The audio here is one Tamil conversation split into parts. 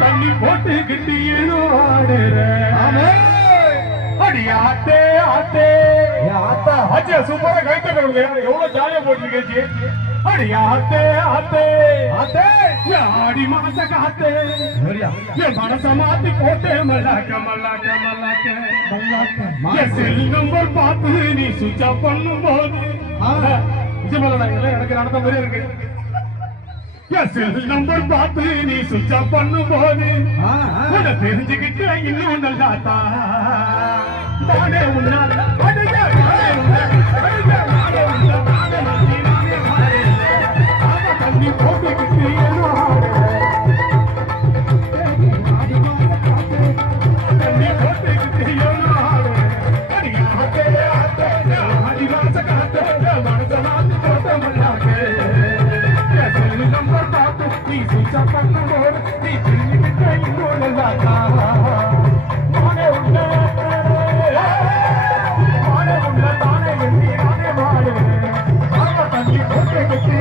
தண்ணி போட்டுக்கிட்டு ஏதோ ஆடுற அடி ஆட்டே ஆட்டே ஆச்சா சூப்பரா கைத்த எவ்வளவு ஜாலியா போட்டுருக்கேச்சு அடி ஆட்டே ஆட்டே ஆட்டே ஆடி மாச காத்தே என் மனச மாத்தி போட்டே மல்லாக்க மல்லாக்க மல்லாக்க மல்லாக்க செல் நம்பர் பார்த்து நீ சுவிட்ச் ஆஃப் பண்ணும் போது எனக்கு நடந்த மாதிரி இருக்கு செல் நம்பர் பார்த்து நீ சுவிட்ச் ஆஃப் பண்ணும் போது உன்னை தெரிஞ்சுக்கிட்டு இன்னும் நல்லாத்தா நானே உன்னால் தண்ணி போட்டுக்கிட்டு தண்ணி போட்டுக்கிட்டு அடிவாச காத்த மனச மாத்தி போட்ட மல்லாக்க நம்பர் பார்த்து நீ சுவிட்ச் ஆஃப் பண்ணும் போது நீ தெரிஞ்சுக்கிட்டு இன்னும் நல்லாத்தா நானே உன்னை தானே எண்ணி நானே வாடுவேன் தண்ணி போட்டுக்கிட்டு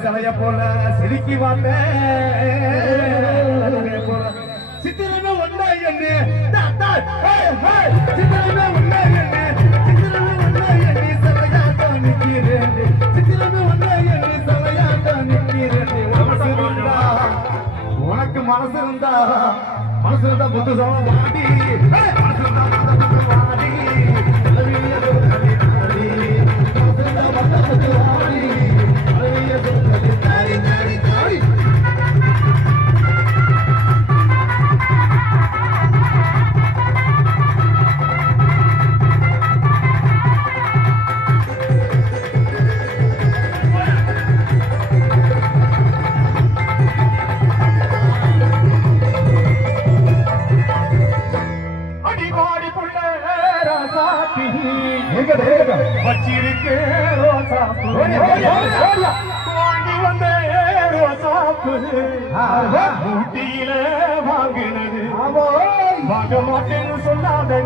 சலைய போல சிரிக்கி வாங்க சித்திரமே ஒன்னா என்ன சித்திரமே ஒன்னா என்ன சித்திரமே ஒன்னா எண்ணி சலையாட்டம் நிற்கிறேன் சித்திரமே ஒன்னா எண்ணி சலையாட்டம் நிற்கிறேன் உனக்கு மனசு இருந்தா புத்து சம வாடி மனசு இருந்தா வாடி வச்சிருக்கே ரோசாப்பு வாங்கி வந்த ரோசாப்பு ஊட்டியில வாங்கினது வாங்க மாட்டேன்னு சொல்லாத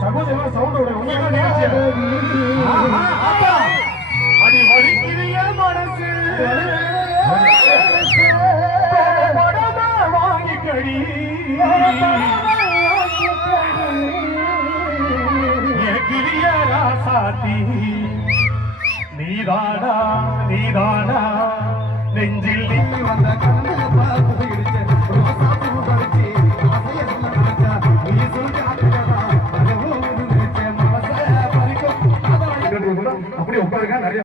சகோதர சவுண்டோட அடி வலிக்கிறிய மனசு படமா வாங்கி கடி ராசாத்தி நீதானா நீதானா நெஞ்சில் நீ வந்த